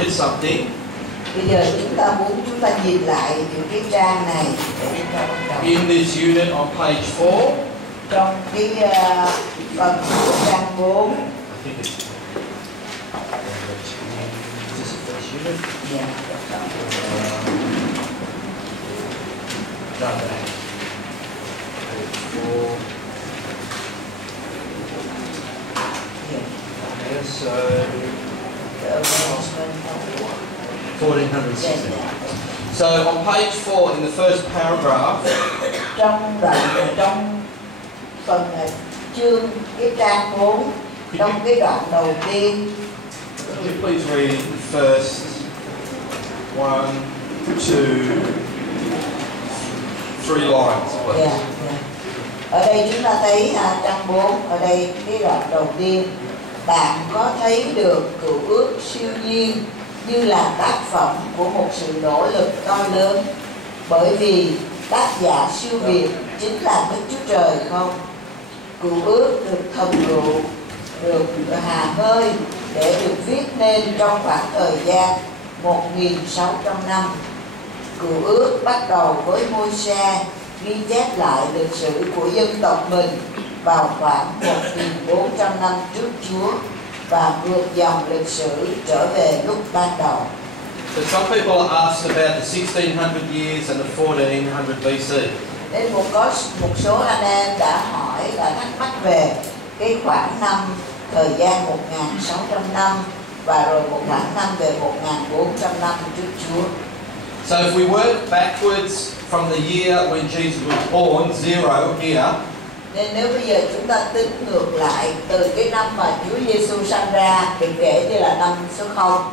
look at something, Bây giờ chúng ta nhìn lại những cái trang này để chúng ta bắt đầu. in this unit on page 4, Trong cái phần của trang 4. I think it's, is this the first unit? Yeah. Done that. Page 4. Yeah. So, The announcement of 1460. So on page 4 in the first paragraph, trong phần chương cái trang 4, trong cái đoạn đầu tiên, could you please read the first 1, 2, 3 lines, please? yeah. Ở đây chúng ta thấy trang 4, ở đây cái đoạn đầu tiên, bạn có thấy được Cựu Ước siêu nhiên như là tác phẩm của một sự nỗ lực to lớn, bởi vì tác giả siêu việt chính là Đức Chúa Trời không? Cựu Ước được thầm rượu, được hà hơi để được viết nên trong khoảng thời gian 1.600 năm. Cựu Ước bắt đầu với Môi-se ghi chép lại lịch sử của dân tộc mình vào khoảng 1.400 năm trước Chúa và ngược dòng lịch sử trở về lúc ban đầu. So some people asked about the 1600 years and the 1400 BC. Nên một số anh em đã hỏi và thắc mắc về cái khoảng năm thời gian 1.600 năm và rồi một khoảng năm về 1.400 năm trước Chúa. So if we work backwards from the year when Jesus was born, 0 here, Nên nếu bây giờ chúng ta tính ngược lại từ cái năm mà Chúa Giêsu sinh ra được kể như là năm số 0.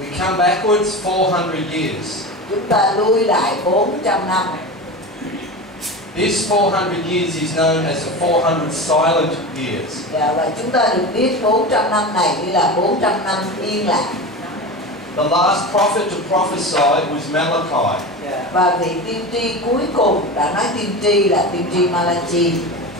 we come backwards 400 years. Chúng ta lui lại 400 năm. This 400 years is known as the 400 silent years. Và chúng ta được biết 400 năm này như là 400 năm yên lặng. The last prophet to prophesy was Malachi. Và vị tiên tri cuối cùng đã nói tiên tri là tiên tri Malachi.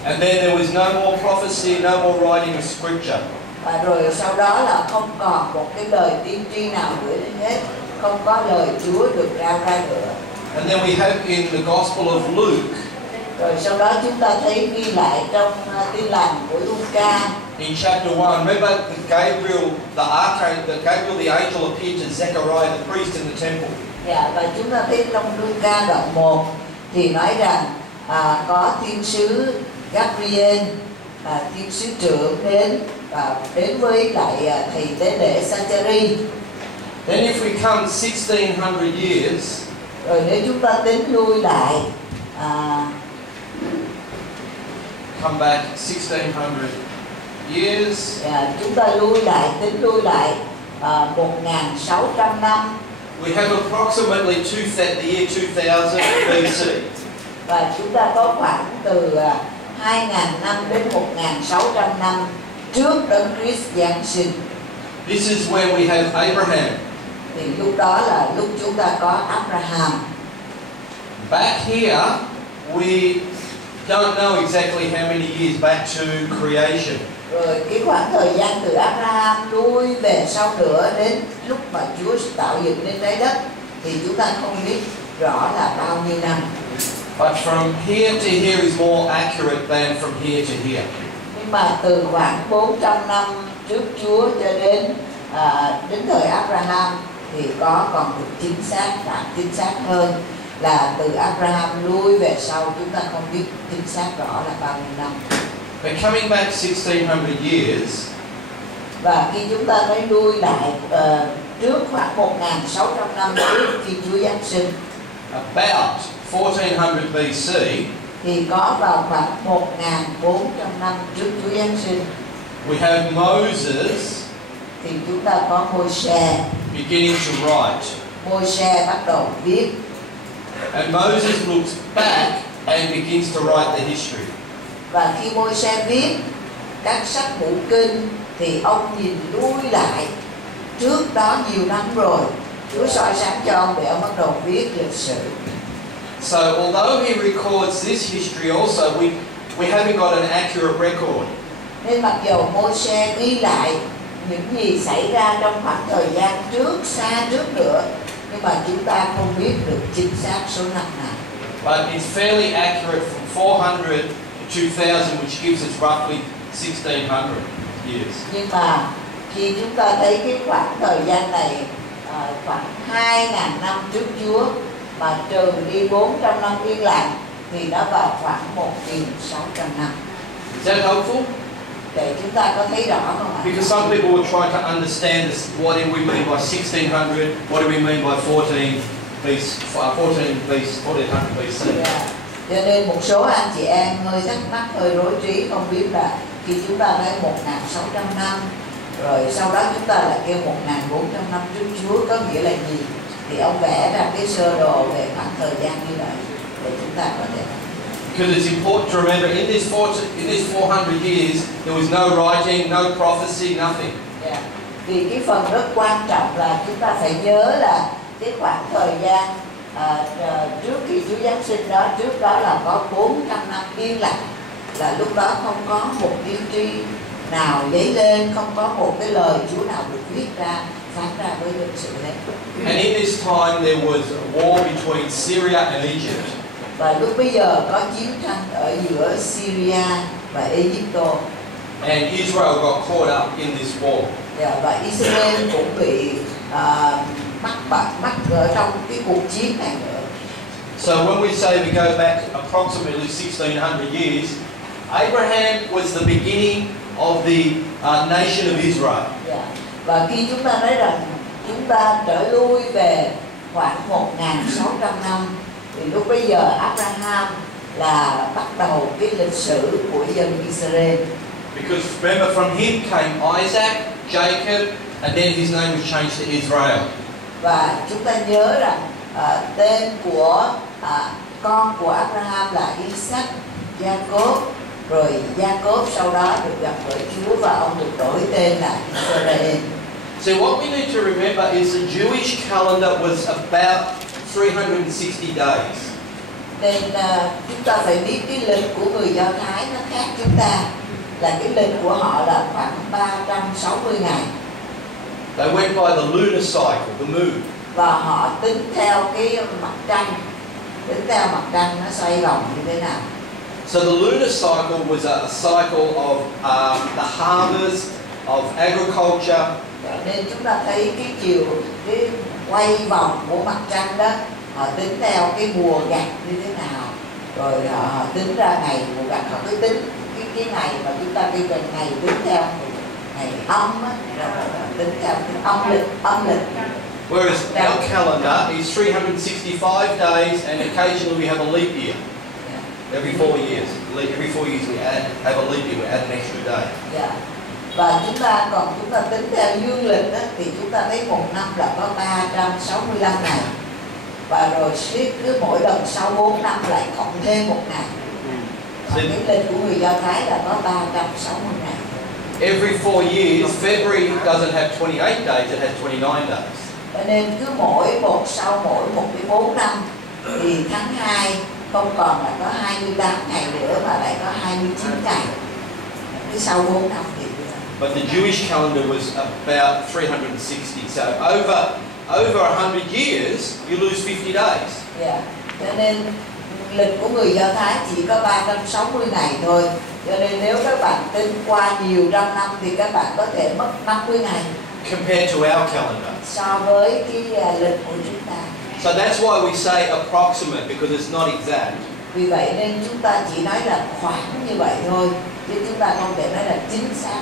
And then there was no more prophecy, no more writing of scripture. Và rồi sau đó là không còn một cái lời tiên tri nào nữa đến hết, không có lời Chúa được rao ra nữa. And then we have in the Gospel of Luke, Rồi sau đó chúng ta thấy ghi lại trong Tin lành của Luca. in chapter 1, remember Gabriel, the angel appeared to Zechariah, the priest in the temple. Và chúng ta thấy trong Luca đoạn 1 thì nói rằng có thiên sứ Gabriel, thiên sứ trưởng đến với lại thầy tế lễ Sachari. Then if we come 1600 years, Rồi nếu chúng ta tính lui lại come back 1600 years, chúng ta tính lui lại 1.600 năm. we have approximately the year 2000 BC. Và chúng ta có khoảng từ 2.000 năm đến 1.600 năm trước Đấng Christ giáng sinh. This is where we have Abraham. Thì lúc đó là lúc chúng ta có Abraham. Back here, we don't know exactly how many years back to creation. Rồi cái khoảng thời gian từ Abraham lui về sau nữa đến lúc mà Chúa tạo dựng nên trái đất thì chúng ta không biết rõ là bao nhiêu năm. But from here to here is more accurate than from here to here. Nhưng mà từ khoảng 400 năm trước Chúa cho đến thời Abraham thì còn được chính xác hơn là từ Abraham lui về sau chúng ta không biết chính xác rõ là bao nhiêu năm. But coming back 1600 years, Và khi chúng ta mới lui lại trước khoảng 1.600 năm trước khi Chúa giáng sinh, about 1400 BC, thì có vào khoảng 1.400 năm trước Chúa giáng sinh, we have Moses thì chúng ta có Môi-se. beginning to write. Môi-se bắt đầu viết. And Moses looks back and begins to write the history. Và khi Môi-se viết các sách ngũ kinh thì ông nhìn lui lại trước đó nhiều năm rồi. Chúa soi sáng cho ông để ông bắt đầu viết lịch sử. So although he records this history also, we haven't got an accurate record. Nên mặc dầu Môi-se ghi lại những gì xảy ra trong khoảng thời gian trước, xa trước nữa, nhưng mà chúng ta không biết được chính xác số năm nào. But it's fairly accurate from 400 to 2000, which gives us roughly 1600 years. Nhưng mà khi chúng ta thấy cái khoảng thời gian này khoảng 2000 năm trước Chúa mà trừ đi 400 năm yên lặng thì nó vào khoảng 1600 năm. Is that helpful? Để chúng ta có thấy rõ không ạ? Because some people will try to understand this, what do we mean by 1600, what do we mean by 1400 BC. Cho nên một số anh chị em hơi thắc mắc, hơi rối trí, không biết là khi chúng ta nói 1600 năm, rồi sau đó chúng ta lại kêu 1400 năm trước Chúa có nghĩa là gì? Thì ông vẽ ra cái sơ đồ về khoảng thời gian như vậy để chúng ta có thể. Because it's important to remember, in this 400 years, there was no writing, no prophecy, nothing. Vì cái phần rất quan trọng là chúng ta phải nhớ là cái khoảng thời gian trước khi Chúa Giáng sinh đó, trước đó là có 400 năm yên lặng, là lúc đó không có một tiên tri nào dấy lên, không có một cái lời Chúa nào được viết ra, phán ra với dân sự hết. And in this time there was a war between Syria and Egypt. Và lúc bây giờ có chiến tranh ở giữa Syria và Egypto. And Israel got caught up in this war. Và Israel cũng bị mắc ở trong cái cuộc chiến này nữa. So when we say we go back approximately 1600 years, Abraham was the beginning of the nation of Israel. Và khi chúng ta nói rằng chúng ta trở lui về khoảng 1600 năm, thì lúc bây giờ Abraham là bắt đầu cái lịch sử của dân Israel. Because remember, from him came Isaac, Jacob, and then his name was changed to Israel. Và chúng ta nhớ rằng tên của con của Abraham là Isaac, Jacob, rồi Jacob sau đó được gặp gỡ Chúa và ông được đổi tên là Israel. So what we need to remember is the Jewish calendar was about 360 days. Nên chúng ta phải biết cái lịch của người Do Thái nó khác chúng ta, là cái lịch của họ là khoảng 360 ngày. They went by the lunar cycle, the moon. Và họ tính theo cái mặt trăng, nó xoay vòng như thế nào. So the lunar cycle was a cycle of the harvest, of agriculture. Nên chúng ta thấy cái quay vòng của mặt trăng đó, họ tính theo cái mùa gặt như thế nào, rồi họ tính ra ngày mùa gặt, họ cứ tính cái ngày mà chúng ta kêu gần ngày tính theo ngày âm á, tính theo cái âm lịch. Whereas our calendar is 365 days, and occasionally we have a leap year. Every 4 years. Every 4 years we have a leap year, we add an extra day. Và chúng ta tính theo dương lịch đó, thì chúng ta thấy một năm là có 365 ngày. Và rồi cứ mỗi lần sau 4 năm lại cộng thêm một ngày. Cái lịch của người Do Thái là có 360 ngày. Every 4 years, February doesn't have 28 days, it has 29 days. Cho nên cứ sau mỗi một cái 4 năm thì tháng 2 không còn là có 28 ngày nữa mà lại có 29 ngày. Cứ sau 4 năm thì. But the Jewish calendar was about 360. So over 100 years, you lose 50 days. Cho nên lịch của người Do Thái chỉ có 360 ngày thôi. Cho nên nếu các bạn tính qua nhiều trăm năm thì các bạn có thể mất 50 ngày. Compared to our calendar. So với cái lịch của chúng ta. So that's why we say approximate, because it's not exact. Vì vậy nên chúng ta chỉ nói là khoảng như vậy thôi, chứ chúng ta không thể nói là chính xác.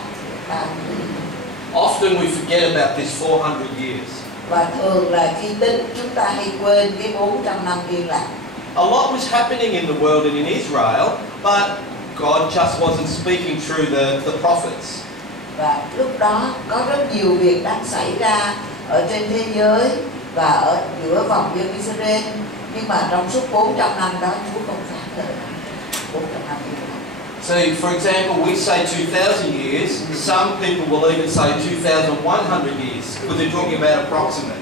Often we forget about this 400 years. Và thường là khi tính chúng ta hay quên cái 400 năm yên lặng. A lot was happening in the world and in Israel, but God just wasn't speaking through the prophets. Và lúc đó có rất nhiều việc đang xảy ra ở trên thế giới và ở giữa vòng dân Israel, nhưng mà trong suốt 400 năm đó Chúa không phán lời. 400 năm yên lặng. So, for example, we say 2,000 years. Some people will even say 2,100 years because they're talking about approximate.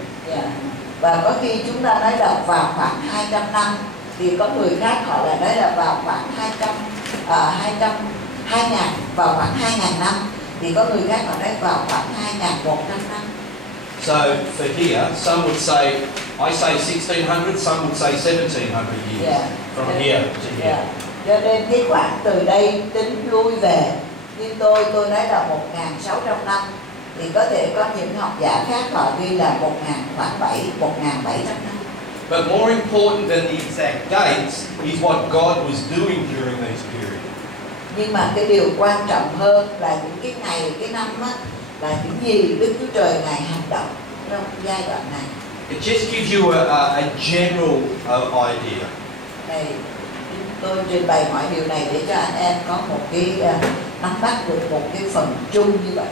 Và có khi chúng ta nói là vào khoảng 200 năm, thì có người khác họ lại nói là vào khoảng 2.000 vào khoảng 2.000 năm. thì có người khác họ nói vào khoảng 2100 năm. So for here, some would say, I say 1600, some would say 1700 years from here to here. Cho nên cái khoảng từ đây tính lui về, nhưng tôi nói là 1600 năm, thì có thể có những học giả khác họ ghi là khoảng 1700 năm. But more important than the exact dates is what God was doing during these periods. Nhưng mà cái điều quan trọng hơn là những cái ngày, cái năm á, là những gì Đức Chúa Trời Ngài hành động trong giai đoạn này. It just gives you a general idea. Này, tôi trình bày mọi điều này để cho anh em có một cái nắm bắt được một cái phần chung như vậy.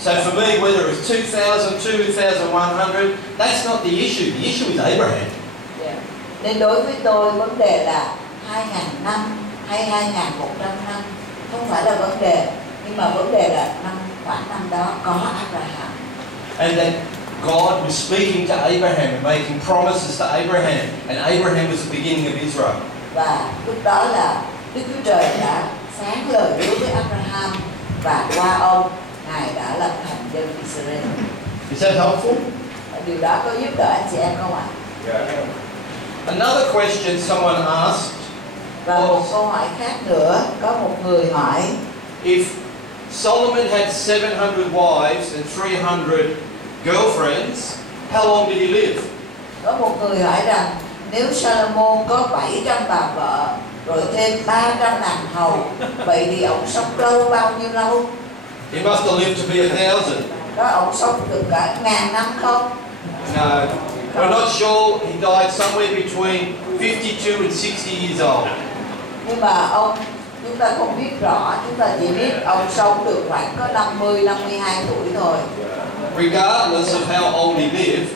So for me, whether it's 2000, 2100, that's not the issue. The issue is Abraham. Nên đối với tôi vấn đề là 2000 năm hay 2100 năm không phải là vấn đề, nhưng mà vấn đề là khoảng năm đó có Abraham. And that God was speaking to Abraham and making promises to Abraham, and Abraham was the beginning of Israel. Và lúc đó là Đức Chúa Trời đã phán lời đối với Abraham, và qua ông Ngài đã lập thành dân Israel. Is that helpful? Điều đó có giúp đỡ anh chị em không ạ? Yeah. Another question someone asked. Và một câu hỏi khác nữa, có một người hỏi, if Solomon had 700 wives and 300 girlfriends, how long did he live? Có một người hỏi rằng nếu Solomon có 700 bà vợ rồi thêm 300 nàng hầu, vậy thì ông sống lâu bao nhiêu lâu? He must have lived to be 1000. Đó, ông sống được cả 1000 năm không? No, we're not sure. He died somewhere between 52 and 60 years old. Nhưng mà chúng ta không biết rõ, chúng ta chỉ biết ông sống được khoảng có 50, 52 tuổi thôi. Regardless of how old he lived,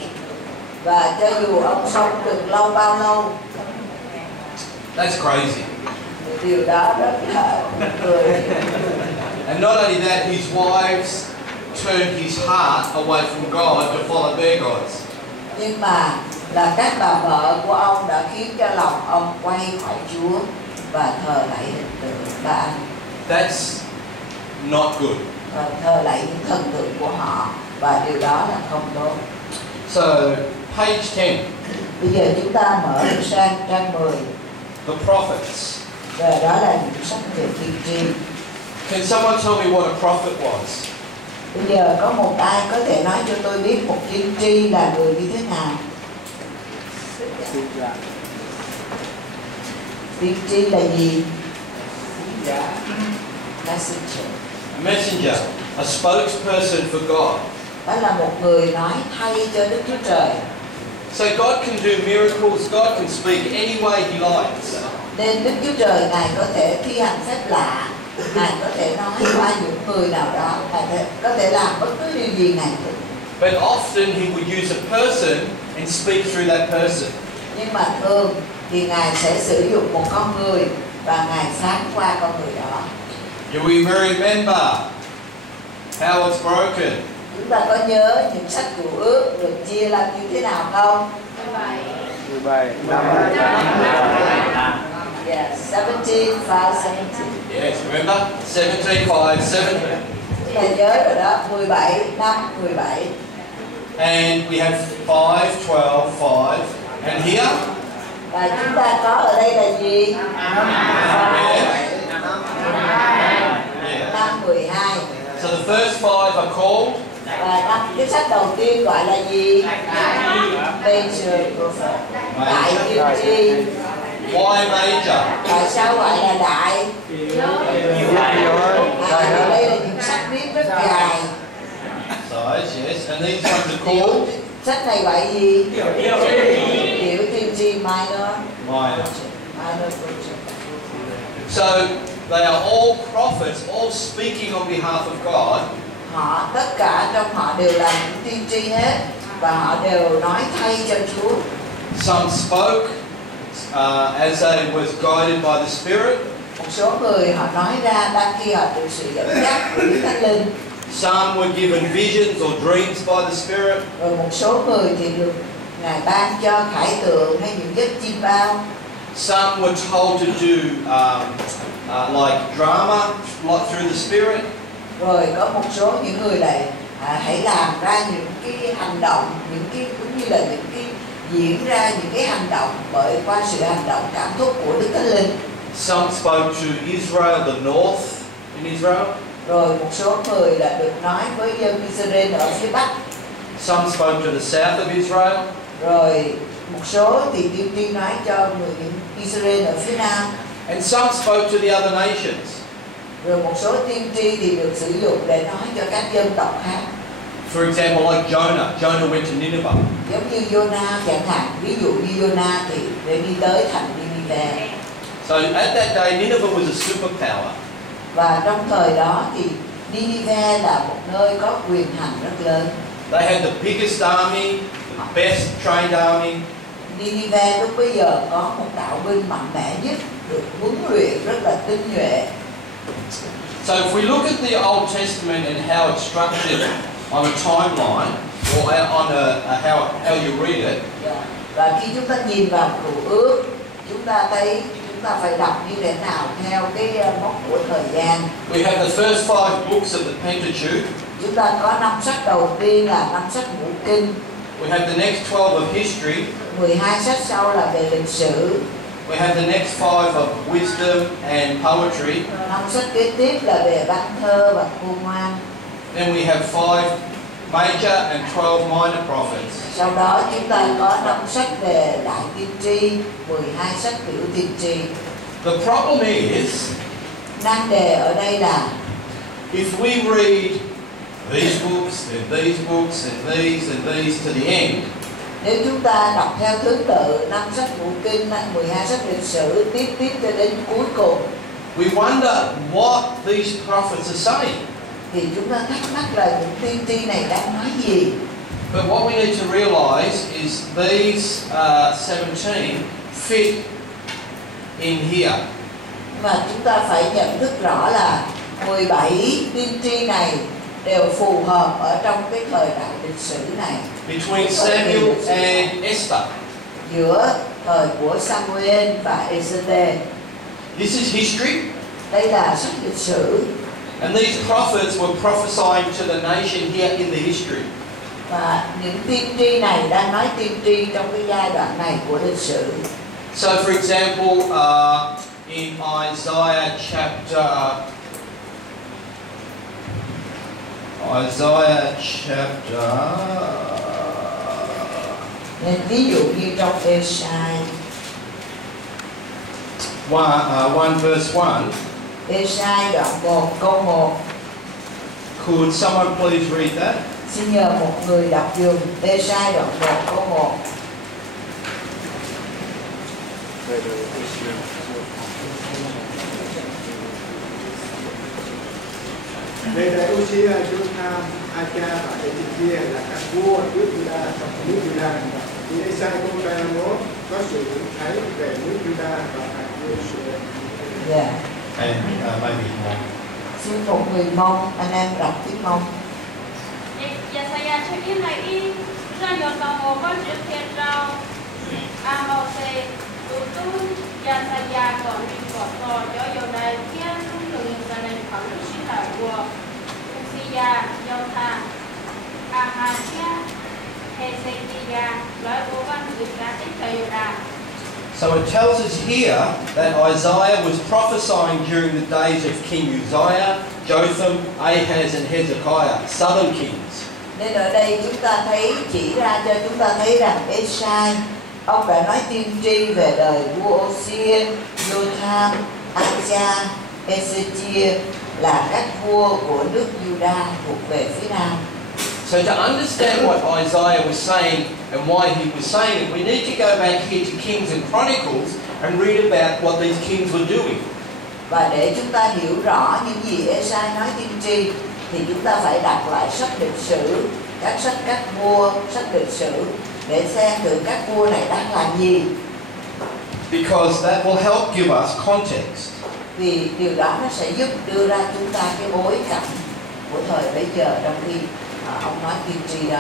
và cho dù ông sống được lâu bao lâu, that's crazy. Điều đó rất là cười. And not only that, his wives turned his heart away from God to follow their gods. Nhưng mà là các bà vợ của ông đã khiến cho lòng ông quay khỏi Chúa và thờ lạy hình tượng Ba-an. That's not good. Và thờ lạy những thần tượng của họ, và điều đó là không tốt. So, page 10. Bây giờ chúng ta mở sang trang 10. The prophets. Và đó là những sách về tiên tri. Can someone tell me what a prophet was? Bây giờ có một ai có thể nói cho tôi biết một tiên tri là người như thế nào? Tiên tri là gì? Messenger. A messenger, a spokesperson for God. Đó là một người nói thay cho Đức Chúa Trời. So God can do miracles, God can speak any way he likes. Nên Đức Chúa Trời Ngài có thể thi hành phép lạ, Ngài có thể nói qua những người nào đó, Ngài có thể làm bất cứ điều gì Ngài thích. But often he would use a person and speak through that person. Nhưng mà thường thì Ngài sẽ sử dụng một con người và Ngài phán qua con người đó. Do we remember how it's broken? Chúng ta có nhớ những sách Cựu Ước được chia làm như thế nào không? 17. Yes, 17, 5, 17. Yes, remember? 17, 5, 17. Chúng ta nhớ rồi đó, 17, 5, 17. And we have 5, 12, 5. And here? Và chúng ta có ở đây là gì? Năm 12. So the first 5 are called? Và cái sách đầu tiên gọi là gì? Major Prophet. Đại tiên tri. Why major? Tại sao gọi là đại? Vì đây là những sách viết rất dài. So, yes, and these ones are called? Sách này gọi gì? Tiểu tiên tri minor. Minor. Minor Prophet. So, they are all prophets, all speaking on behalf of God. Họ, tất cả trong họ đều là những tiên tri hết, và họ đều nói thay cho Chúa. Some spoke as they was guided by the Spirit. Một số người họ nói ra đang khi họ được sự dẫn dắt của Đức Thánh Linh. Some were given visions or dreams by the Spirit. Rồi một số người thì được Ngài ban cho khải tượng hay những giấc chiêm bao. Some were told to do like drama through the Spirit. Rồi có một số những người lại hãy làm ra những cái hành động, những cái cũng như là những cái diễn ra những cái hành động bởi qua sự hành động cảm thúc của Đức Thánh Linh. Some spoke to Israel, the north in Israel. Rồi một số người là được nói với dân Israel ở phía Bắc. Some spoke to the south of Israel. Rồi một số thì tiên tri nói cho người những Israel ở phía Nam. And some spoke to the other nations. Rồi một số tiên tri thì được sử dụng để nói cho các dân tộc khác. For example, like Jonah. Jonah went to Nineveh. Giống như Jonah chẳng hạn, ví dụ như Jonah thì để đi tới thành Nineveh. So at that day, Nineveh was a superpower. Và trong thời đó thì Nineveh là một nơi có quyền hành rất lớn. They had the biggest army, the best trained army. Nineveh lúc bây giờ có một đạo binh mạnh mẽ nhất, được huấn luyện rất là tinh nhuệ. So if we look at the Old Testament and how it's structured on a timeline, or on how you read it. Và khi chúng ta nhìn vào Cựu Ước, chúng ta thấy chúng ta phải đọc như thế nào theo cái mốc của thời gian. We have the first 5 books of the Pentateuch. Chúng ta có 5 sách đầu tiên là 5 sách ngũ kinh. We have the next 12 of history. 12 sách sau là về lịch sử. We have the next 5 of wisdom and poetry. 5 sách kế tiếp là về văn thơ và khôn ngoan. Then we have 5 major and 12 minor prophets. Sau đó chúng ta có 5 sách về đại tiên tri, 12 sách tiểu tiên tri. The problem is, Nan đề ở đây là if we read these books and these books and these to the end, nếu chúng ta đọc theo thứ tự 5 sách ngũ kinh, 12 sách lịch sử tiếp cho đến cuối cùng, we wonder what these prophets are saying. thì chúng ta thắc mắc là những tiên tri này đang nói gì. But what we need to realize is these 17 fit in here. Mà chúng ta phải nhận thức rõ là 17 tiên tri này đều phù hợp ở trong cái thời đại lịch sử này. Between Samuel and Esther. Giữa thời của Samuel và EVANGELISTIC. This is history. Đây là sách lịch sử. And these prophets were prophesying to the nation here in the history. Và những tiên tri này đang nói tiên tri trong cái giai đoạn này của lịch sử. So for example, in Isaiah chapter Nên ví dụ như trong Esai 1 verse 1. Esai đoạn 1 câu 1. Could someone please read that? Xin nhờ một người đọc dùm Esai đoạn 1 câu 1. Đây là Uzziah, Jotham, Acha và Hezekiah là các vua nước Juda và nước Juda. Thì Esai con trai Amos có sự thấy về nước Juda và hạt Israel. Yeah. And maybe more. Xin một người Mông, anh em đọc tiếng Mông. So it tells us here that Isaiah was prophesying during the days of King Uzziah, Jotham, Ahaz and Hezekiah, southern kings. Nên ở đây chúng ta thấy chỉ ra cho chúng ta thấy rằng Esai ông đã nói tiên tri về đời vua Uzziah, Jotham, Acha, Hezekiah là các vua của nước Juda thuộc về phía nam. So to understand what Isaiah was saying and why he was saying it, we need to go back here to Kings and Chronicles and read about what these kings were doing. Và để chúng ta hiểu rõ những gì Esai nói tiên tri thì chúng ta phải đọc lại sách lịch sử, các vua, sách lịch sử để xem được các vua này đang làm gì. Because that will help give us context. Vì điều đó nó sẽ giúp đưa ra chúng ta cái bối cảnh của thời bấy giờ trong khi ông nói tiên tri đó.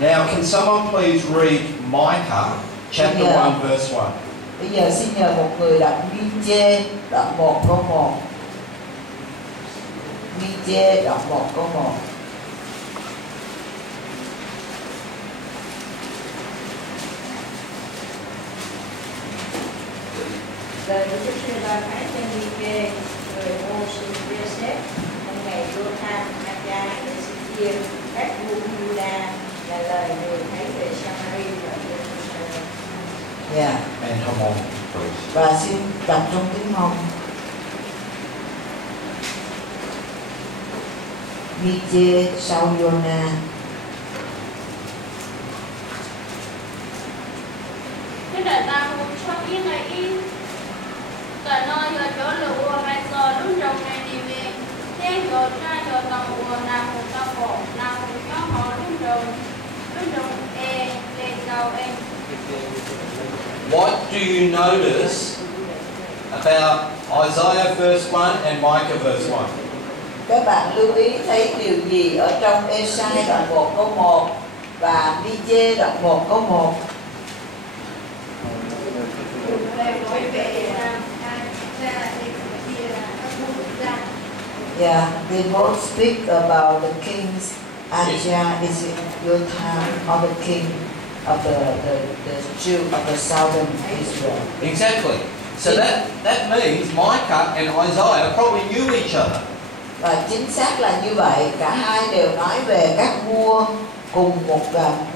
Now, can someone please read Micah chapter 1 verse 1? Bây giờ xin nhờ một người đọc MINH đoạn 1 câu 1. Mi-chê đoạn 1 câu 1. Lời của Đức Chúa Trời phán cho Mi-chê, người Ô-si-bê-sét, nhân ngày Vô-tham, A-cha, Ê-si-chia, các vua Giu-đa, là lời người thấy về Sa-ma-ri và Jerusalem. Yeah. And come on, please. Và xin đọc trong tiếng Hồng. Mi-chê sau Giô-na. Thế đại ta muốn cho ý này ý tại nơi giờ chỗ lửa hai giờ lúc trong ngày đi về thế giờ ra giờ tàu nào một tàu bộ nào một nhóm họ lúc trong e lên tàu em. What do you notice about Isaiah verse 1 and Micah verse 1? Các bạn lưu ý thấy điều gì ở trong Ê-sai đoạn 1 câu 1 và Mi-chê đoạn 1 câu 1? Yeah, they both speak about the kings, Aja, Jotham, or the king of the Jew of the southern Israel. Exactly. So that means Micah and Isaiah probably knew each other. Và chính xác là như vậy, cả hai đều nói về các vua cùng một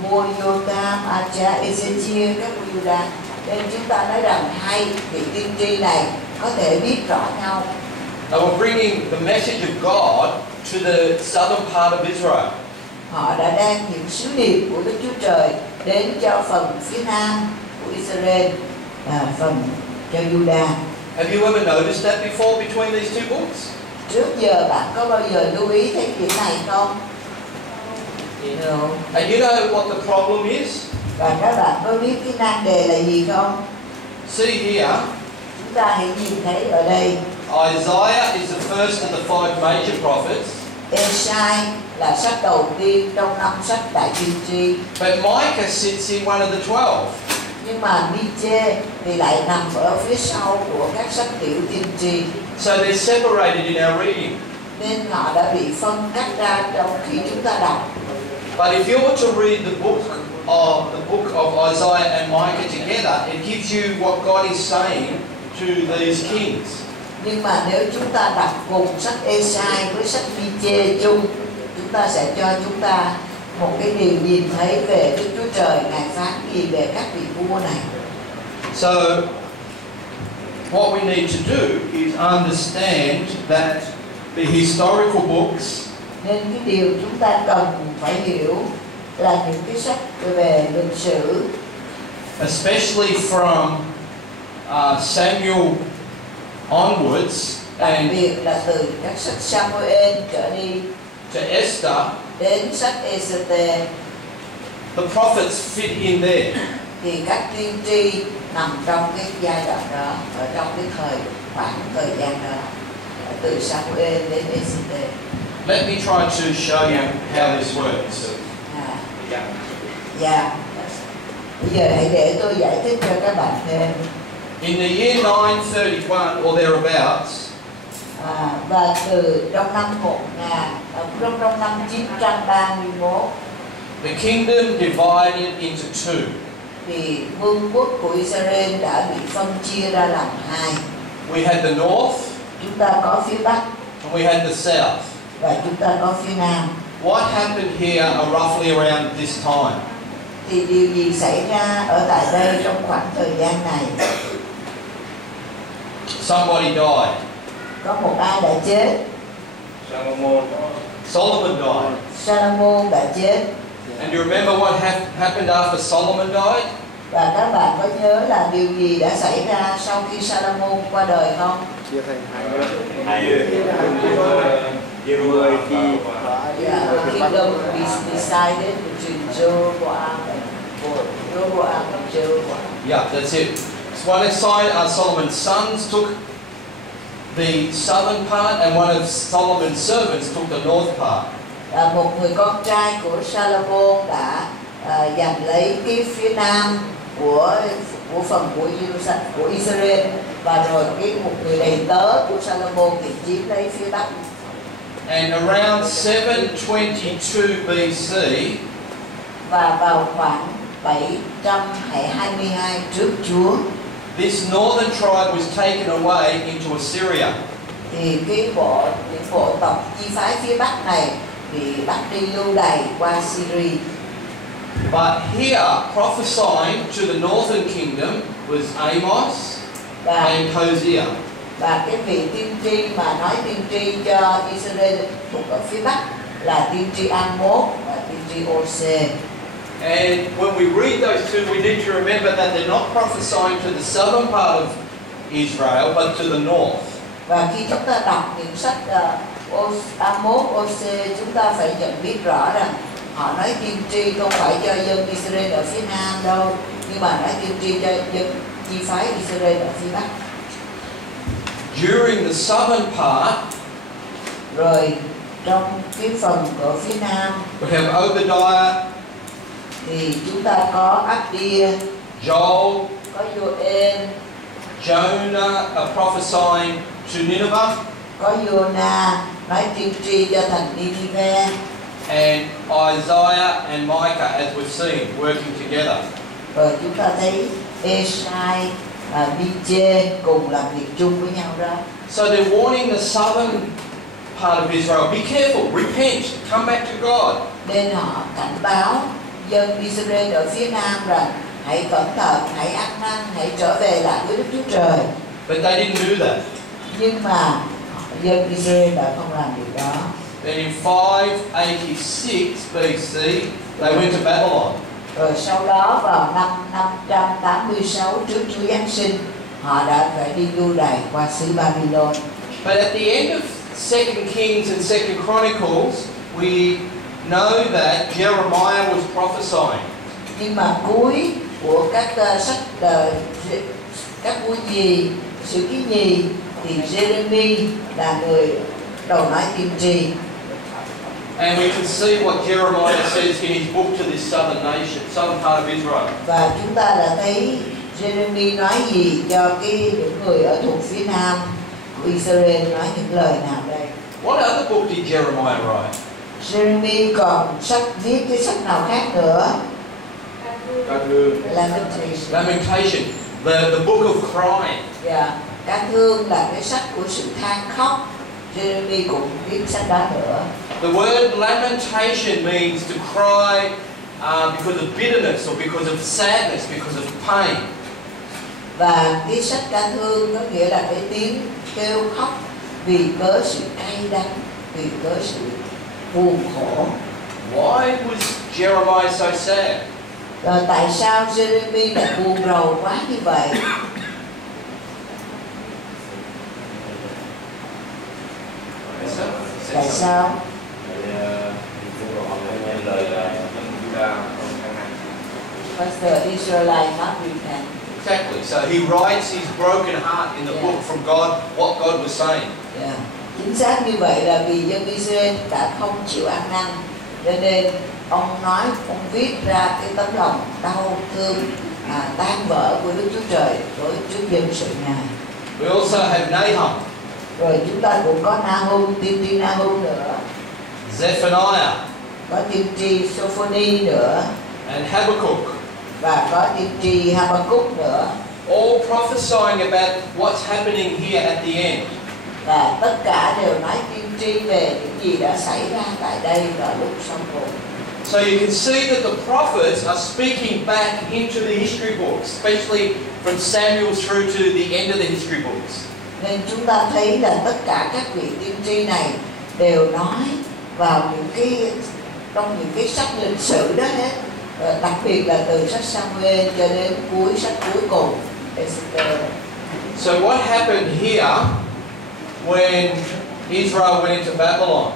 vua Jotham, Aja, Ezechia, các vua Judah. Nên chúng ta nói rằng hai vị tiên tri này có thể biết rõ nhau. They were bringing the message of God to the southern part of Israel. Họ đã đem những sứ điệp của Đức Chúa Trời đến cho phần phía nam của Israel, phần cho Judah. Have you ever noticed that before between these two books? Trước giờ bạn có bao giờ lưu ý thấy điểm này không? No. And you know what the problem is? Và các bạn có biết cái nan đề là gì không? See here, Chúng ta hãy nhìn thấy ở đây, Isaiah is the first of the 5 major prophets, Ê-sai là sách đầu tiên trong 5 sách đại tiên tri, but Micah sits in one of the 12. nhưng mà Mi-chê thì lại nằm ở phía sau của các sách tiểu tiên tri. So they're separated in our reading. Nên họ đã bị phân cắt ra trong khi chúng ta đọc. But if you were to read the book of Isaiah and Micah together, it gives you what God is saying to these kings. Nhưng mà nếu chúng ta đọc cùng sách Ê-sai với sách Mi-chê chung, chúng ta sẽ cho chúng ta một cái điều nhìn thấy về Đức Chúa Trời Ngài phán gì về các vị vua này. So what we need to do is understand that the historical books Nên cái điều chúng ta cần phải hiểu là những cái sách về lịch sử, especially from Samuel onwards đặc and biệt là từ các sách Samuel trở đi to Esther, đến sách Ê-xê-tê, the prophets fit in there. thì các tiên tri nằm trong cái giai đoạn đó, ở trong cái khoảng thời gian đó, từ Samuel đến Ê-xê-tê. Let me try to show you how this works. Dạ. Bây giờ hãy để tôi giải thích cho các bạn thêm. In the year 931 or thereabouts, Và từ trong năm 931, the kingdom divided into two. thì vương quốc của Israel đã bị phân chia ra làm hai. We had the north Chúng ta có phía Bắc and we had the south. và chúng ta có phía Nam. What happened here roughly around this time? Thì điều gì xảy ra ở tại đây trong khoảng thời gian này? Somebody died. Có một ai đã chết? Solomon died. Salomon đã chết. And you remember what happened after Solomon died? Và các bạn có nhớ là điều gì đã xảy ra sau khi Salomon qua đời không? chia thành hai người thì Kingdom is decided between Jeroboam and Jeroboam. Yeah, that's it. So one of Solomon's sons took the southern part, and one of Solomon's servants took the north part. Một người con trai của Salomon đã giành lấy cái phía nam của phần của Israel, và rồi một người đầy tớ của Salomon thì chiếm lấy phía bắc. And around 722 BC, và vào khoảng 722 trước Chúa, this northern tribe was taken away into Assyria. thì những bộ tộc chi phái phía Bắc này bị bắt đi lưu đày qua Syria. But here, prophesying to the northern kingdom was Amos and Hosea. Và cái vị tiên tri mà nói tiên tri cho Israel thuộc ở phía Bắc là tiên tri Amos và tiên tri Ose. And when we read those two, we need to remember that they're not prophesying to the southern part of Israel, but to the north. Và khi chúng ta đọc những sách Amos, Ose, chúng ta phải nhận biết rõ rằng họ nói tiên tri không phải cho dân Israel ở phía Nam đâu, nhưng mà nói tiên tri cho dân chi phái Israel ở phía Bắc. During the southern part, rồi trong cái phần của phía Nam, we have Obadiah, thì chúng ta có Abdia, Joel, có Joel, Jonah prophesying to Nineveh, có Jonah nói tiên tri cho thành Nineveh, and Isaiah and Micah, as we've seen, working together. rồi chúng ta thấy Esai và MINH cùng làm việc chung với nhau đó. So they're warning the southern part of Israel, be careful, repent, come back to God. Nên họ cảnh báo dân Israel ở phía Nam rằng hãy cẩn thận, hãy ăn năn, hãy trở về lại với Đức Chúa Trời. But they didn't do that. Nhưng mà dân Israel đã không làm điều đó. Then in 586 BC, they went to Babylon. Rồi sau đó vào năm 586 trước Chúa Giáng sinh, họ đã phải đi lưu đày qua xứ Babylon. But at the end of 2 Kings and 2 Chronicles, we know that Jeremiah was prophesying. Nhưng mà cuối của các sách các vua nhì, sử ký nhì, thì Jeremy là người đầu nói tiên tri. And we can see what Jeremiah says in his book to this southern nation, southern part of Israel. Và chúng ta đã thấy Jeremy nói gì cho những người ở thuộc phía Nam của Israel, nói những lời nào đây? What other book did Jeremiah write? Jeremy còn viết cái sách nào khác nữa? Lamentation, the book of crying. Yeah. Ca thương là cái sách của sự than khóc. Jeremy cũng viết sách đó nữa. The word lamentation means to cry because of bitterness or because of sadness, because of pain. Và cái sách ca thương có nghĩa là cái tiếng kêu khóc vì cớ sự cay đắng, vì cớ sự buồn khổ. Why was Jeremiah so sad? Rồi tại sao Jeremy lại buồn rầu quá như vậy? Tại sao? Because the Israelites not repent. Exactly. So he writes his broken heart in the book from God, what God was saying. Yeah. Chính xác như vậy là vì dân Israel đã không chịu ăn năn, cho nên ông viết ra cái tấm lòng đau thương, tan vỡ của Đức Chúa Trời đối trước dân sự Ngài. We also have Nahum. Rồi chúng ta cũng có Nahum, tiên tri Nahum nữa. Zephaniah. Có tiên tri Sophoni nữa. And Habakkuk. Và có tiên tri Habakkuk nữa. All prophesying about what's happening here at the end. Và tất cả đều nói tiên tri về những gì đã xảy ra tại đây vào lúc sau cùng. So you can see that the prophets are speaking back into the history books, especially from Samuel through to the end of the history books. Nên chúng ta thấy là tất cả các vị tiên tri này đều nói vào trong những cái sách lịch sử đó hết, đặc biệt là từ sách Samuel cho đến cuối sách cuối cùng. So what happened here when Israel went into Babylon?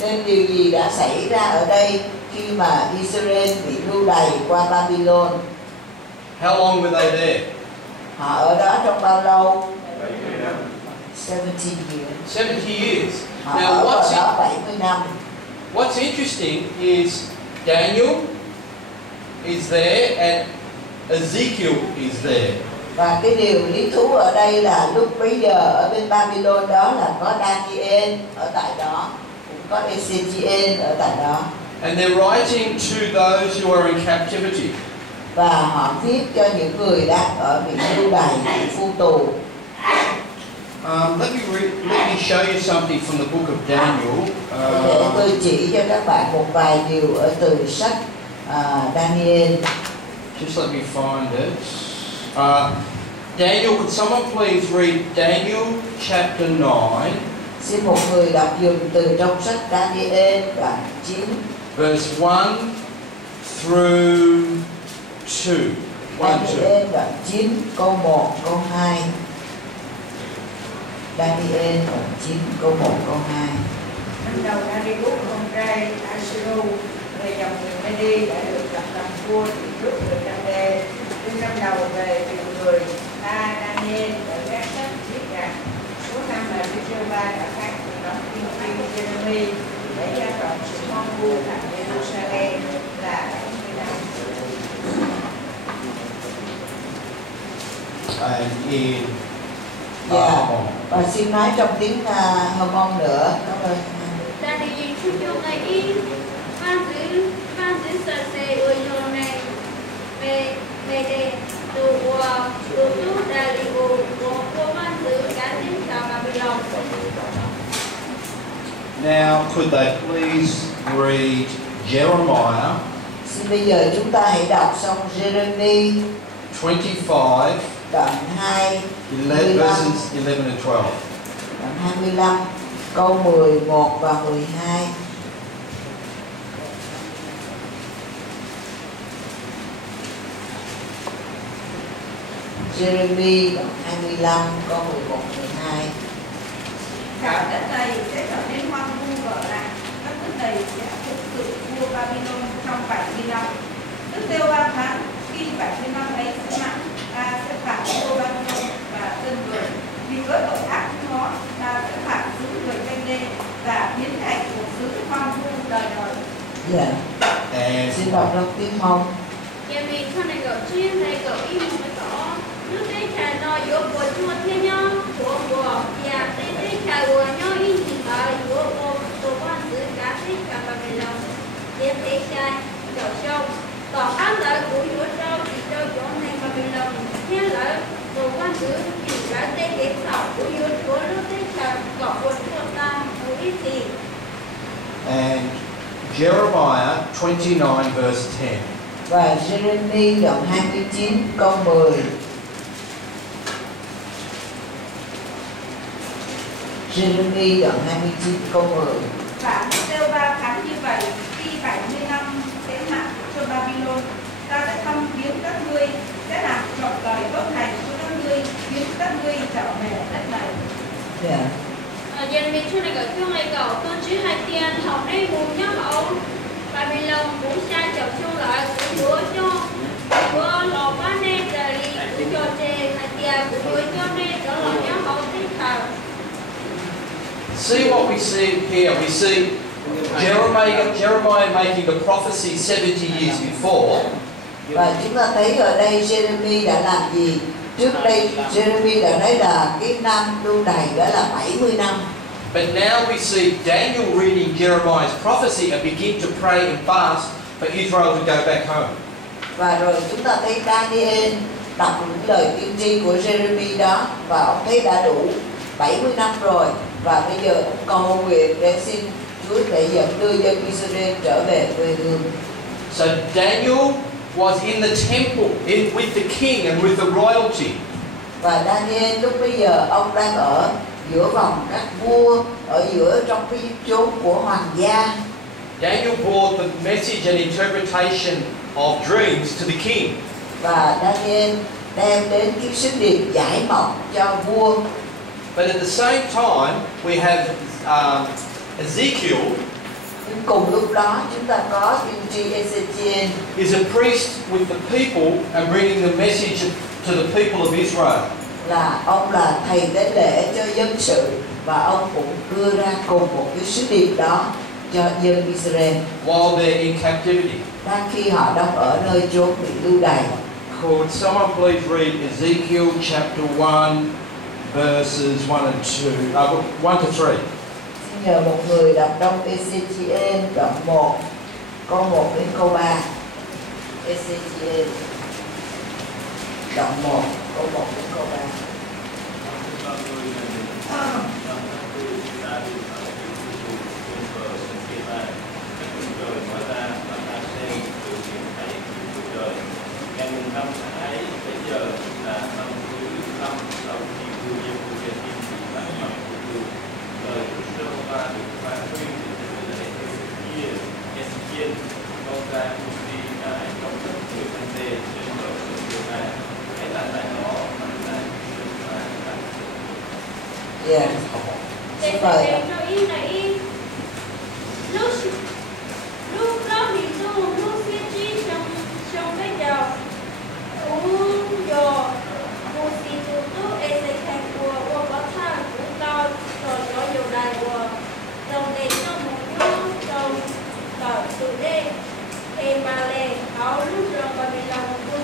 Nên điều gì đã xảy ra ở đây khi mà Israel bị lưu đày qua Babylon? How long were they there? Họ ở đó trong bao lâu? 70 years. 70 years. Họ Now ở đó 70 năm. what's interesting is Daniel is there and Ezekiel is there. Và cái điều lý thú ở đây là lúc bấy giờ ở bên Babylon đó là có Daniel ở tại đó. có ECGN ở tại đó. And they're writing to those who are in captivity. Và họ viết cho những người đang ở bị lưu đày, bị phu tù. Let me show you something from the book of Daniel. Để tôi chỉ cho các bạn một vài điều ở từ sách Daniel. Just let me find it. Daniel, could someone please read Daniel chapter 9? Xin một người đọc dùm từ trong sách Daniel đoạn 9. Verse 1 through 2. 1 and 2. Daniel đoạn 9 câu 1 câu 2. Daniel đoạn 9 câu 1 câu 2. Năm đầu Darius con trai Assyru về dòng người Medi đã được lập làm vua thì trước người Chalde. Từ năm đầu về nhiều người ta Daniel ở các sách viết rằng số năm là Vua đã phát đóng tiên tri Jeremy để gia trọng sự hoang vu thành Jerusalem là 70 năm. And in và xin nói trong tiếng Hồng Mông nữa. Cảm ơn. Dari tujuh kali masih selesai ujiannya. Mede tujuh dari masih kasih sama bilang. now, could they please read Jeremiah Xin bây giờ chúng ta hãy đọc xong Jeremy 25, đoạn 2, 11, verses 11 and 12. đoạn 25, câu 11 và 12. Jeremy đoạn 25, câu 11, 12. Cả đất này sẽ trở nên hoang vu vỡ lạc, các nước này sẽ phục sự vua Babylon trong 70 năm. Đức Giê-hô-va phán, khi 70 năm ấy sẽ mãn, ta sẽ phạt vua Babylon và dân người. Vì với tội ác của nó, ta sẽ phạt xứ người canh đê và biến thành một xứ hoang vu đời đời. Dạ. And Xin đọc trong tiếng Mông. Nhà mình con này gọi chuyên này gọi im một cái cỏ. Nước đây trà nói giữa của chua thiên nhau của và đây trà của nhau in thì bà của quan sự cá thích cả bà mình lòng. Đến thế trai trở sâu tỏ phát lợi của chúa trâu thì trâu chỗ này bà mình lòng. Thế lợi của quan sự thì đã tê kế sảo của chúa nước đây trà gõ của chúa ta của ít gì. And Jeremiah 29, verse 10. Và Jeremy đoạn 29 câu 10. Jeremy đoạn 29 câu 10. Và Đức Giê-hô-va phán như vậy, khi 70 năm sẽ mãn cho Babylon, ta sẽ thăm viếng các ngươi, sẽ làm trọn đời tốt lành cho các ngươi, biến các ngươi trở về đất này. Dạ. Dân mình trước này gọi chung này cậu tôi chỉ hai tiền học đây cùng nhau hậu Babylon cũng sai chậm chung lại cũng bữa cho bữa lò quá nên là đi cũng cho chê hai tiền cũng bữa cho nên đó là nhau hậu thích thảo. See what we see here. We see Jeremiah making the prophecy 70 years before. Và chúng ta thấy ở đây Jeremy đã làm gì? Trước đây Jeremy đã nói là cái năm lưu đày đó là 70 năm. But now we see Daniel reading Jeremiah's prophecy and begin to pray and fast for Israel to go back home. Và rồi chúng ta thấy Daniel đọc những lời tiên tri của Jeremy đó và ông thấy đã đủ 70 năm rồi và bây giờ ông cầu nguyện để xin Chúa để dẫn đưa dân Israel trở về quê hương. So Daniel was in the temple with the king and with the royalty. Và Daniel lúc bây giờ ông đang ở giữa vòng các vua, ở giữa trong cái chốn của hoàng gia. Daniel brought the message and interpretation of dreams to the king. Và Daniel đem đến cái sứ điệp giải mộng cho vua. But at the same time, we have Ezekiel. Nhưng cùng lúc đó chúng ta có tiên tri Ezekiel. Is a priest with the people and bringing the message to the people of Israel. Là ông là thầy tế lễ cho dân sự và ông cũng đưa ra cùng một cái sứ điệp đó cho dân Israel While they're in captivity. đang khi họ đang ở nơi chốn bị lưu đày. Could someone please read Ezekiel chapter 1, verses 1 and 2, 1 to 3. Xin nhờ một người đọc trong ECGN đoạn 1 câu 1 đến câu 3. ECGN đoạn 1 câu 1 đến câu 3. Ngày 5 tháng ấy, bây giờ là năm thứ 5 sau khi vua Jerusalem bị bắt bằng vua. Lời của Jehovah được phán tuyên từ lễ EVANGELISTIC, con trai Musi tại trong đất người Thanh Tê trên bờ sông Giê-ma. Hãy là tại đó mà ta được phán tăng. Yeah. Để Xin mời. cho ý này lúc đó thì lúc phía chi trong cái giờ uống dò một xì tụ tụ ê sẽ thành của có thang cũng cao rồi có nhiều đài của dòng đến trong một nước trong tỏ sự đê thêm mà lệ áo lúc rồi và bị lòng một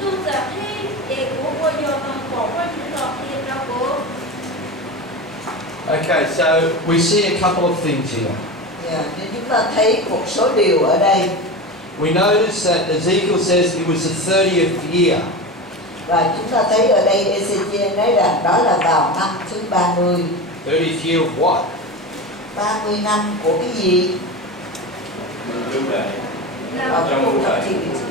lúc giả thế để của vua dò bằng cổ qua những lọt tiền ra của. Okay, so we see a couple of things here. Yeah. Nên chúng ta thấy một số điều ở đây. We notice that Ezekiel says it was the 30th year. Và chúng ta thấy ở đây ECGN nói rằng đó là vào năm thứ 30. 30th year of what? 30 năm của cái gì? Lưu đày.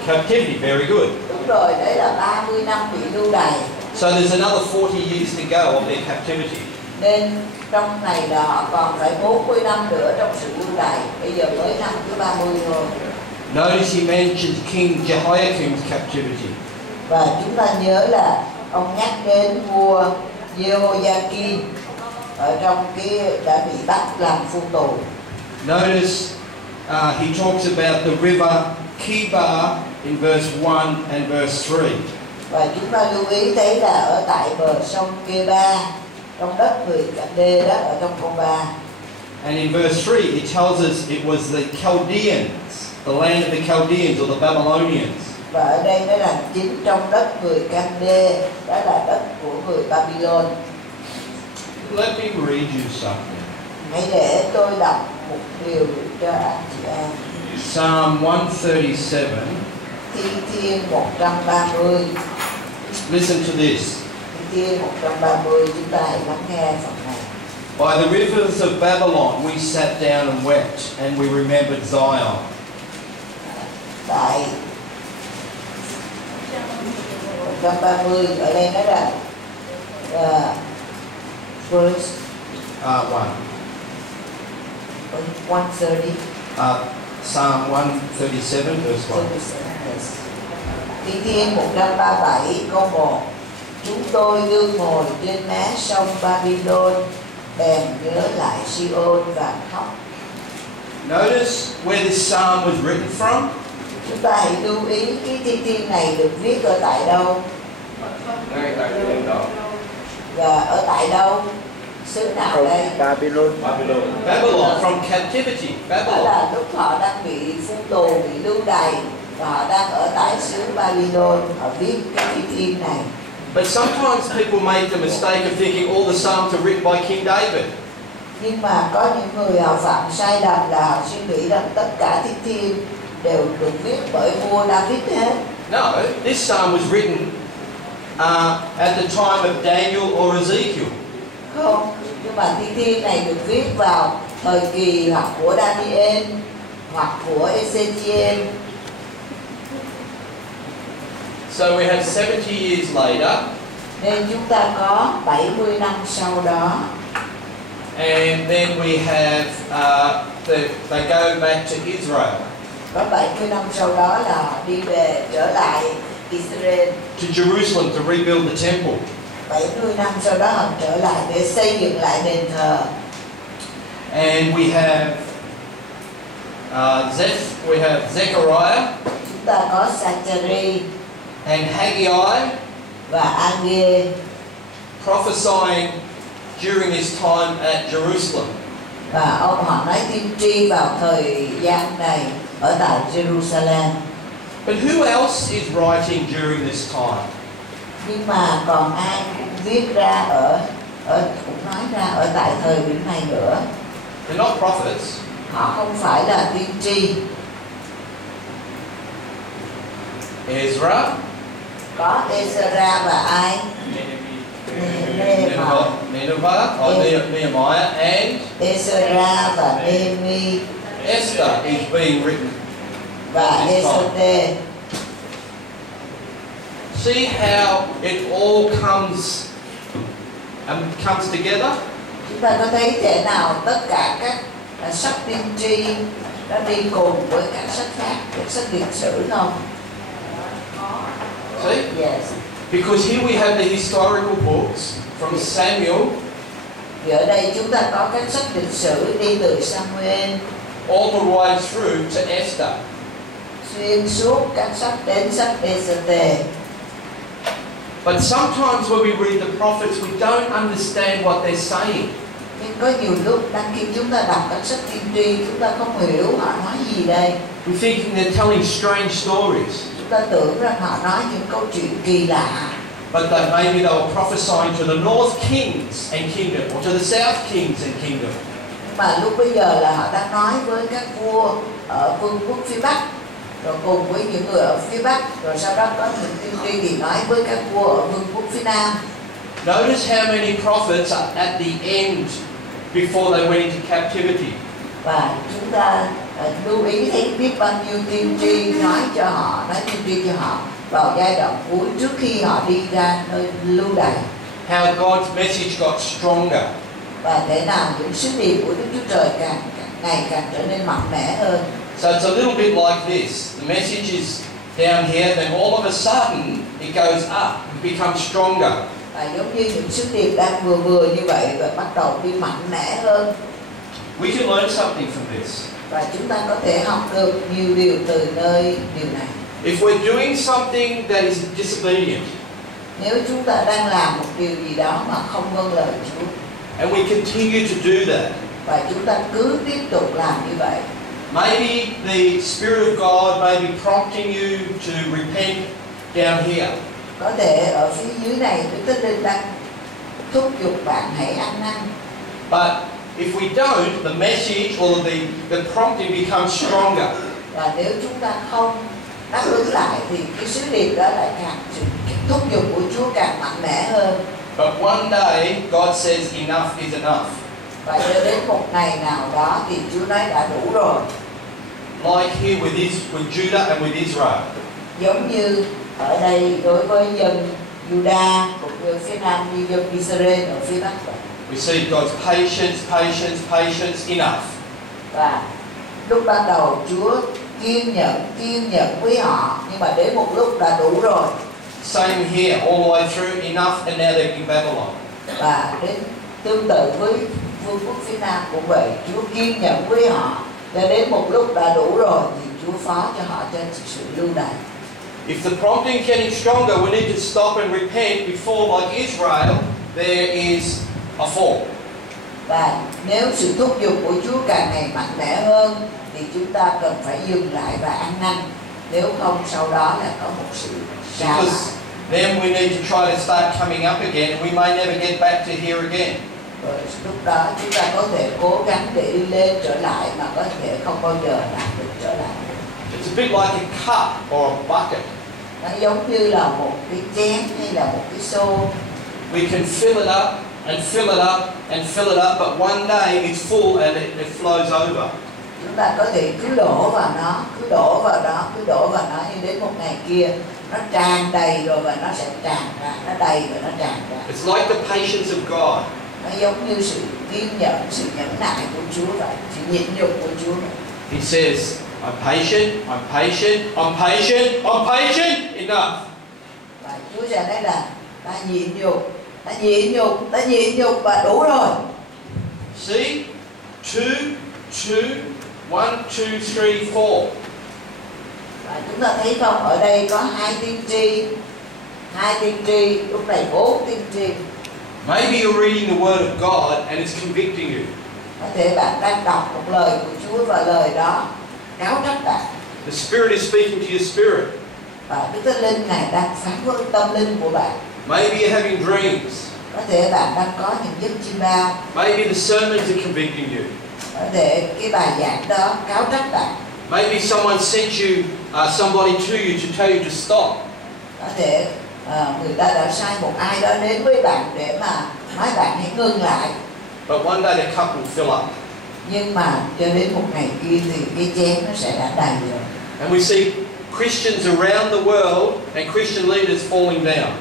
Captivity, very good. Đúng rồi, đấy là 30 năm bị lưu đày. So there's another 40 years to go of their captivity. Nên trong này là họ còn phải 40 năm nữa trong sự lưu đày. Bây giờ mới năm thứ 30 thôi. Notice he mentions King Jehoiakim's captivity. Và chúng ta nhớ là ông nhắc đến vua Jehoiakim ở trong cái đã bị bắt làm phu tù. Notice he talks about the river Kibar in verse 1 and verse 3. Và chúng ta lưu ý thấy là ở tại bờ sông Keba trong đất người Cade đó, ở trong câu 3. And in verse 3 it tells us it was the Chaldeans, the land of the Chaldeans or the Babylonians. Và ở đây nó là chính trong đất người Cade, đó là đất của người Babylon. Let me read you something. Hãy để tôi đọc một điều cho anh chị em. Psalm 137. Thi Thiên 130. Listen to this. Thi Thiên 130, chúng ta hãy lắng nghe phần này. By the rivers of Babylon we sat down and wept, and we remembered Zion. Tại 130 ở đây nói rằng verse 130. Psalm 137 verse 1. Thi Thiên 137 câu 1. Chúng tôi đương ngồi trên mé sông Babylon, bèn nhớ lại Siôn và khóc. Notice where this psalm was written from. Chúng ta hãy lưu ý cái thi thiên này được viết ở tại đâu? Ngay tại nơi đó. Và ở tại đâu? Xứ nào đây? Babylon. Babylon, from captivity. Đó Babylon. là lúc họ đang bị phu tù, bị lưu đày, và họ đang ở tại xứ Babylon. Họ viết cái thi thiên này. But sometimes people make the mistake of thinking all the psalms are written by King David. Nhưng mà có những người họ phạm sai lầm là họ suy nghĩ rằng tất cả thi thiên đều được viết bởi vua David hết. No, this psalm was written at the time of Daniel or Ezekiel. Không, nhưng mà thi thiên này được viết vào thời kỳ hoặc của Daniel hoặc của Ezekiel. So we have 70 years later. Nên chúng ta có 70 năm sau đó. And then we have, they go back to Israel. Có 70 năm sau đó là họ đi về trở lại Israel. To Jerusalem to rebuild the temple. 70 năm sau đó họ trở lại để xây dựng lại đền thờ. And we have Zechariah. Chúng ta có Zachary And Haggai và Age prophesying during this time at Jerusalem. và ông họ nói tiên tri vào thời gian này ở tại Jerusalem. But who else is writing during this time? Nhưng mà còn ai cũng viết ra cũng nói ra ở tại thời điểm này nữa. They're not prophets. Họ không phải là tiên tri. Ezra, Có Ezra và ai? Nineveh, or Nehemiah, and Ezra và Nehemi Esther is being written. và Ê-sô-tê. See how it all comes together? Chúng ta có thấy thế nào tất cả các sách tiên tri nó đi cùng với các sách khác, các sách lịch sử không? See? Yes. Because here we have the historical books from Samuel Thì ở đây chúng ta có các sách lịch sử đi từ Samuel all the way through to Esther. xuyên suốt các sách đến sách Ê-sô-tê. But sometimes when we read the prophets, we don't understand what they're saying. Nhưng có nhiều lúc khi chúng ta đọc các sách tiên tri, chúng ta không hiểu họ nói gì đây. We're thinking they're telling strange stories. Chúng ta tưởng rằng họ nói những câu chuyện kỳ lạ. But that maybe they were prophesying to the north kings and kingdom, or to the south kings and kingdom. Mà lúc bây giờ là họ đang nói với các vua ở vương quốc phía Bắc, rồi cùng với những người ở phía Bắc, rồi sau đó có những tiên tri thì nói với các vua ở vương quốc phía Nam. Notice how many prophets are at the end before they went into captivity. Và chúng ta lưu ý thấy biết bao nhiêu tiên tri nói cho họ, nói tiên tri cho họ vào giai đoạn cuối trước khi họ đi ra nơi lưu đày. How God's message got stronger. Và thế nào những sứ điệp của Đức Chúa Trời ngày càng trở nên mạnh mẽ hơn. So it's a little bit like this. The message is down here, then all of a sudden it goes up, it becomes stronger. Và giống như những sứ điệp đang vừa như vậy và bắt đầu đi mạnh mẽ hơn. We can learn something from this. Và chúng ta có thể học được nhiều điều từ nơi điều này. If we're doing something that is disobedient, Nếu chúng ta đang làm một điều gì đó mà không vâng lời Chúa, and we continue to do that, và chúng ta cứ tiếp tục làm như vậy, maybe the Spirit of God may be prompting you to repent down here. có thể ở phía dưới này Đức Thánh Linh đang thúc giục bạn hãy ăn năn. But if we don't, the message or the prompting becomes stronger. Và nếu chúng ta không đáp ứng lại thì cái sứ điệp đó lại càng thúc giục của Chúa càng mạnh mẽ hơn. But one day, God says enough is enough. Và cho đến một ngày nào đó thì Chúa nói đã đủ rồi. Like here with Judah and with Israel. Giống như ở đây đối với dân Judah cũng như phía Nam như dân Israel ở phía Bắc vậy. We see God's patience, enough. Và lúc ban đầu Chúa kiên nhẫn với họ, nhưng mà đến một lúc đã đủ rồi. Same here, all the way through, enough, and now they're in Babylon. Và đến tương tự với vương quốc phía Nam cũng vậy, Chúa kiên nhẫn với họ, cho đến một lúc đã đủ rồi thì Chúa phó cho họ trên sự lưu đày. If the prompting is getting stronger, we need to stop and repent before, like Israel, there is a fall. Và nếu sự thúc giục của Chúa càng ngày mạnh mẽ hơn thì chúng ta cần phải dừng lại và ăn năn. Nếu không sau đó là có một sự sa lại. Because then we need to try to start coming up again, and we may never get back to here again. Rồi lúc đó chúng ta có thể cố gắng để đi lên trở lại mà có thể không bao giờ đạt được trở lại. It's a bit like a cup or a bucket. Nó giống như là một cái chén hay là một cái xô. We can fill it up and fill it up and fill it up, but one day it's full and it flows over. Chúng ta có thể cứ đổ vào nó, cứ đổ vào nó, nhưng đến một ngày kia nó tràn đầy rồi và nó sẽ tràn ra, nó đầy và nó tràn ra. It's like the patience of God. Nó giống như sự kiên nhẫn, sự nhẫn nại của Chúa vậy, sự nhịn nhục của Chúa vậy. He says, I'm patient, enough. Và Chúa sẽ nói là ta nhịn nhục và đủ rồi. See? 1, 2, 3, 4. Và chúng ta thấy không, ở đây có hai tiên tri, lúc này 4 tiên tri. Maybe you're reading the Word of God and it's convicting you. Có thể bạn đang đọc một lời của Chúa và lời đó cáo trách bạn. The Spirit is speaking to your spirit. Và Đức Thánh Linh này đang phán với tâm linh của bạn. Maybe you're having dreams. Có thể bạn đang có những giấc chiêm bao. Maybe the sermons are convicting you. để cái bài giảng đó cáo trách bạn. Maybe someone sent you somebody to you to tell you to stop. Có thể người ta đã sai một ai đó đến với bạn để mà nói bạn hãy ngưng lại. But one day the cup will fill up. Nhưng mà cho đến một ngày kia thì cái chén nó sẽ đã đầy rồi. And we see Christians around the world and Christian leaders falling down.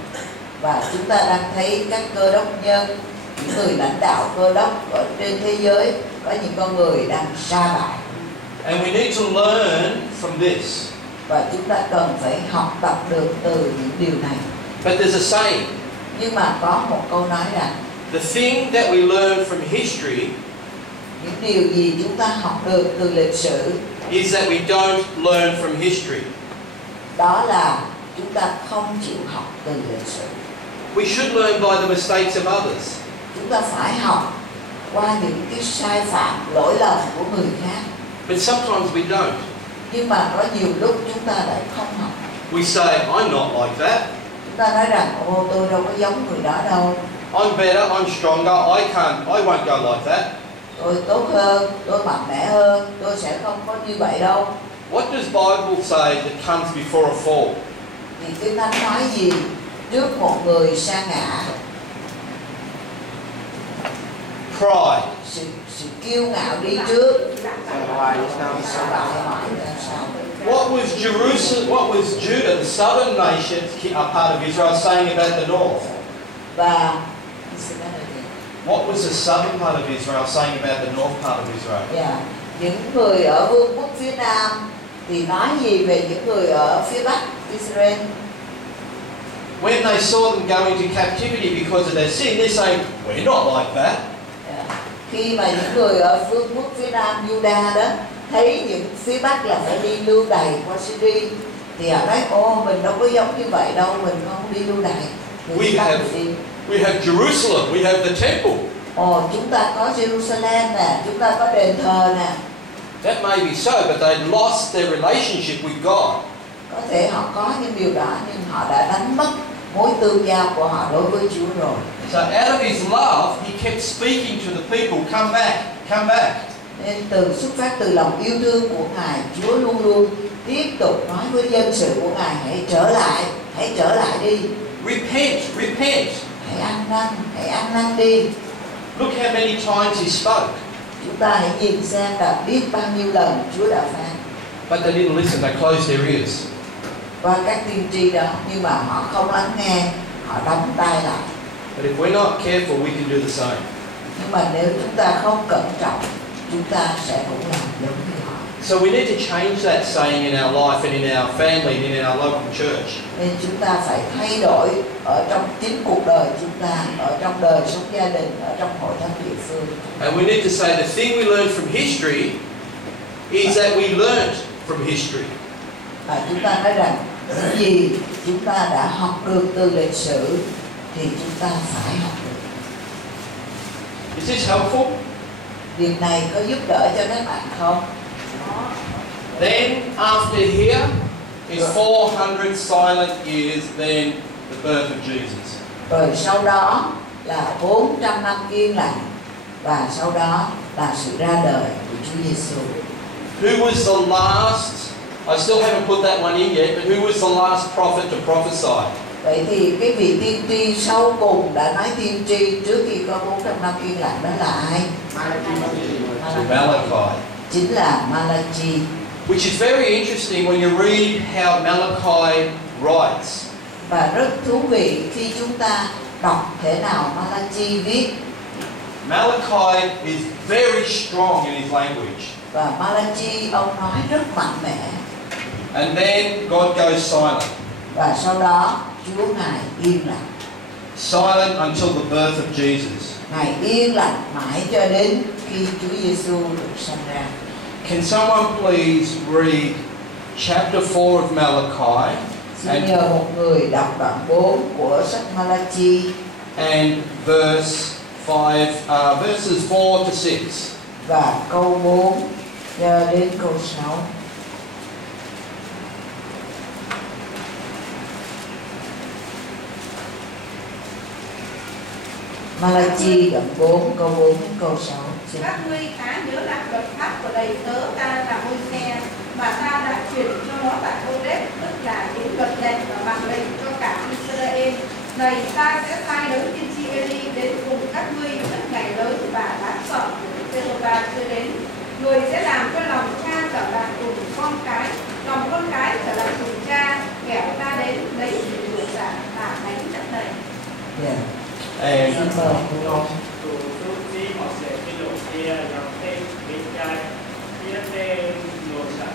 Và chúng ta đang thấy các cơ đốc nhân, những người lãnh đạo cơ đốc ở trên thế giới, có những con người đang sa bại. And we need to learn from this. Và chúng ta cần phải học tập được từ những điều này. But there's a saying. Nhưng mà có một câu nói rằng The thing that we learn from history những điều gì chúng ta học được từ lịch sử is that we don't learn from history. Đó là chúng ta không chịu học từ lịch sử. We should learn by the mistakes of others. Chúng ta phải học qua những cái sai phạm, lỗi lầm của người khác. But sometimes we don't. Nhưng mà có nhiều lúc chúng ta lại không học. We say, I'm not like that. Chúng ta nói rằng, tôi đâu có giống người đó đâu. I'm better, I'm stronger, I won't go like that. Tôi tốt hơn, tôi mạnh mẽ hơn, tôi sẽ không có như vậy đâu. What does Bible say that comes before a fall? Thì Kinh Thánh nói gì trước một người sa ngã? Pride. Sự kiêu ngạo đi trước. Sự bại hoại là sao? What was Jerusalem? What was Judah, the southern nation, a part of Israel, saying about the north? Và What was the southern part of Israel saying about the north part of Israel? Những người ở vương quốc phía Nam thì nói gì về những người ở phía Bắc Israel? When they saw them go into captivity because of their sin, they're saying, we're not like that. Khi mà những người ở vương quốc phía Nam Juda đó thấy những phía Bắc là phải đi lưu đày qua Syria, thì họ nói, mình đâu có giống như vậy đâu, mình không đi lưu đày. We have Jerusalem, we have the temple. Chúng ta có Jerusalem nè, chúng ta có đền thờ nè. That may be so, but they lost their relationship with God. Có thể họ có những điều đó, nhưng họ đã đánh mất mối tương giao của họ đối với Chúa rồi. So out of his love, he kept speaking to the people, come back, come back. Nên xuất phát từ lòng yêu thương của Ngài, Chúa luôn luôn tiếp tục nói với dân sự của Ngài, hãy trở lại đi. Repent, repent. Hãy ăn năn đi. Look how many times he spoke. Chúng ta hãy nhìn xem là biết bao nhiêu lần Chúa đã phán. But they didn't listen, they closed their ears. Qua các tiên tri đó, nhưng mà họ không lắng nghe, họ đóng tai lại. But if we're not careful, we can do the same. Nhưng mà nếu chúng ta không cẩn trọng, chúng ta sẽ cũng làm giống như họ. So we need to change that saying in our life and in our family and in our local church. Nên chúng ta phải thay đổi ở trong chính cuộc đời chúng ta, ở trong đời sống gia đình, ở trong hội thánh địa phương. And we need to say the thing we learned from history is that we learned from history. Và chúng ta nói rằng những gì chúng ta đã học được từ lịch sử thì chúng ta phải học được. Is this helpful? Việc này có giúp đỡ cho các bạn không? Then after here is 400 silent years, then the birth of Jesus. Rồi sau đó là 400 năm yên lặng, và sau đó là sự ra đời của Chúa Giêsu. Who was the last? I still haven't put that one in yet, but who was the last prophet to prophesy? Vậy thì cái vị tiên tri sau cùng đã nói tiên tri trước khi có 400 năm yên lặng đó là ai? Malachi. Chính là Malachi. Which is very interesting when you read how Malachi writes. Và rất thú vị khi chúng ta đọc thế nào Malachi viết. Malachi is very strong in his language. Và Malachi ông nói rất mạnh mẽ. And then God goes silent. Và sau đó Chúa Ngài yên lặng. Silent until the birth of Jesus. Ngài yên lặng mãi cho đến khi Chúa Giêsu được sanh ra. Can someone please read chapter 4 of Malachi? Xin nhờ một người đọc đoạn 4 của sách Malachi. And verses 4 to 6. Và câu 4 cho đến câu 6. Malachi đoạn 4 câu 4 đến câu 6. Các ngươi khá nhớ lại luật pháp của đầy tớ ta là Môi-se mà ta đã truyền cho nó tại Hô-rét, tức là những luật lệnh và mạng lệnh cho cả Israel. Này ta sẽ sai đấng tiên tri Eli đến cùng các ngươi trước ngày lớn và đáng sợ của Đức Giê-hô-va chưa đến. Người sẽ làm cho lòng cha trở lại cùng con cái, lòng con cái trở lại cùng cha, kẻo ta đến lấy sự đuổi giả và đánh đất này. And Tụ số chi họ sẽ cái lộ kia dòng thêm bên trái phía trên lộ giả